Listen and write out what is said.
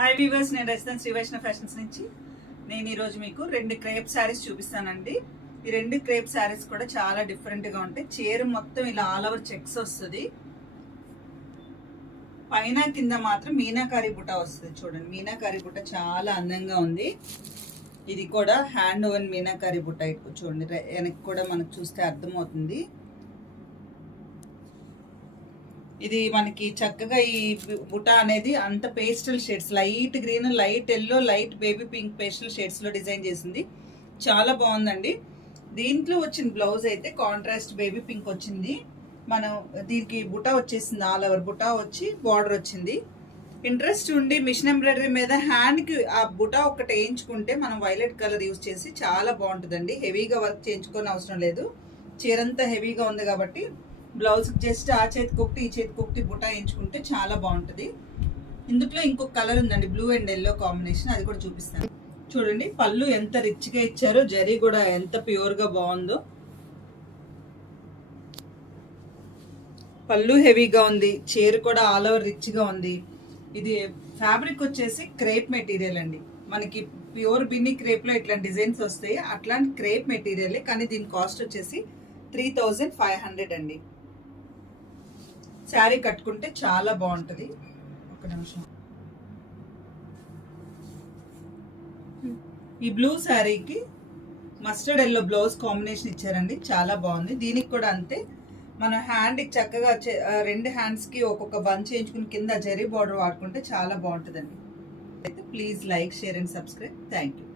Hi weavers, నేను రజితన్ Shri Vaishnav fashions నుంచి. నేను ఈరోజు మీకు 2 క్రేప్ శారీస్ చూపిస్తానండి. ఈ 2 క్రేప్ శారీస్ కూడా చాలా డిఫరెంట్గా ఉంటాయి. చీర మొత్తం ఇలా ఆల్ ఓవర్ చెక్స్ వస్తుంది, పైన కింద మాత్రం మీనాకారి బుట్ట వస్తుంది. చూడండి, మీనాకారి బుట్ట చాలా అందంగా ఉంది. ఇది కూడా హ్యాండ్ ఓవెన్ మీనాకారి బుట్ట. చూడండి, వెనక్కి కూడా మనకు చూస్తే అర్థమవుతుంది. ఇది మనకి చక్కగా ఈ బుట్ట అనేది అంత pastel shades, light green, light yellow, light baby pink pastel షేడ్స్లో డిజైన్ చేసింది. చాలా బాగుందండి. దీంట్లో వచ్చిన బ్లౌజ్ అయితే కాంట్రాస్ట్ బేబీ పింక్ వచ్చింది. మనం దీనికి బుట్ట వచ్చేసింది, ఆల్ ఓవర్ బుట్ట వచ్చి బార్డర్ వచ్చింది. ఇంట్రెస్ట్ ఉండి మిషన్ ఎంబ్రాయిడరీ మీద హ్యాండ్కి ఆ బుట్ట ఒకటి వేయించుకుంటే మనం వైలెట్ కలర్ యూజ్ చేసి చాలా బాగుంటుందండి. హెవీగా వర్క్ చేయించుకొని అవసరం లేదు. చీరంతా హెవీగా ఉంది కాబట్టి బ్లౌజ్ జస్ట్ ఆ చేతికి ఒకటి ఈ చేతికి ఒకటి బుట్ట వేయించుకుంటే చాలా బాగుంటుంది. ఇందులో ఇంకొక కలర్ ఉందండి, బ్లూ అండ్ ఎల్లో కాంబినేషన్, అది కూడా చూపిస్తాను. చూడండి, పళ్ళు ఎంత రిచ్గా ఇచ్చారో, జరీ కూడా ఎంత ప్యూర్గా బాగుందో. పళ్ళు హెవీగా ఉంది, చీర కూడా ఆల్ ఓవర్ రిచ్గా ఉంది. ఇది ఫ్యాబ్రిక్ వచ్చేసి క్రేప్ మెటీరియల్ అండి. మనకి ప్యూర్ బిన్ని క్రేప్లో ఇట్లాంటి డిజైన్స్ వస్తాయి, అట్లాంటి క్రేప్ మెటీరియలే. కానీ దీని కాస్ట్ వచ్చేసి 3500 అండి. శారీ కట్టుకుంటే చాలా బాగుంటుంది. ఒక నిమిషం. ఈ బ్లూ శారీకి మస్టర్డ్ ఎల్లో బ్లౌజ్ కాంబినేషన్ ఇచ్చారండి, చాలా బాగుంది. దీనికి కూడా అంతే, మన హ్యాండ్కి చక్కగా 2 హ్యాండ్స్కి ఒక్కొక్క బంచ్ చేయించుకుని కింద జరీ బార్డర్ వాడుకుంటే చాలా బాగుంటుందండి. అయితే please like, share and subscribe. Thank you.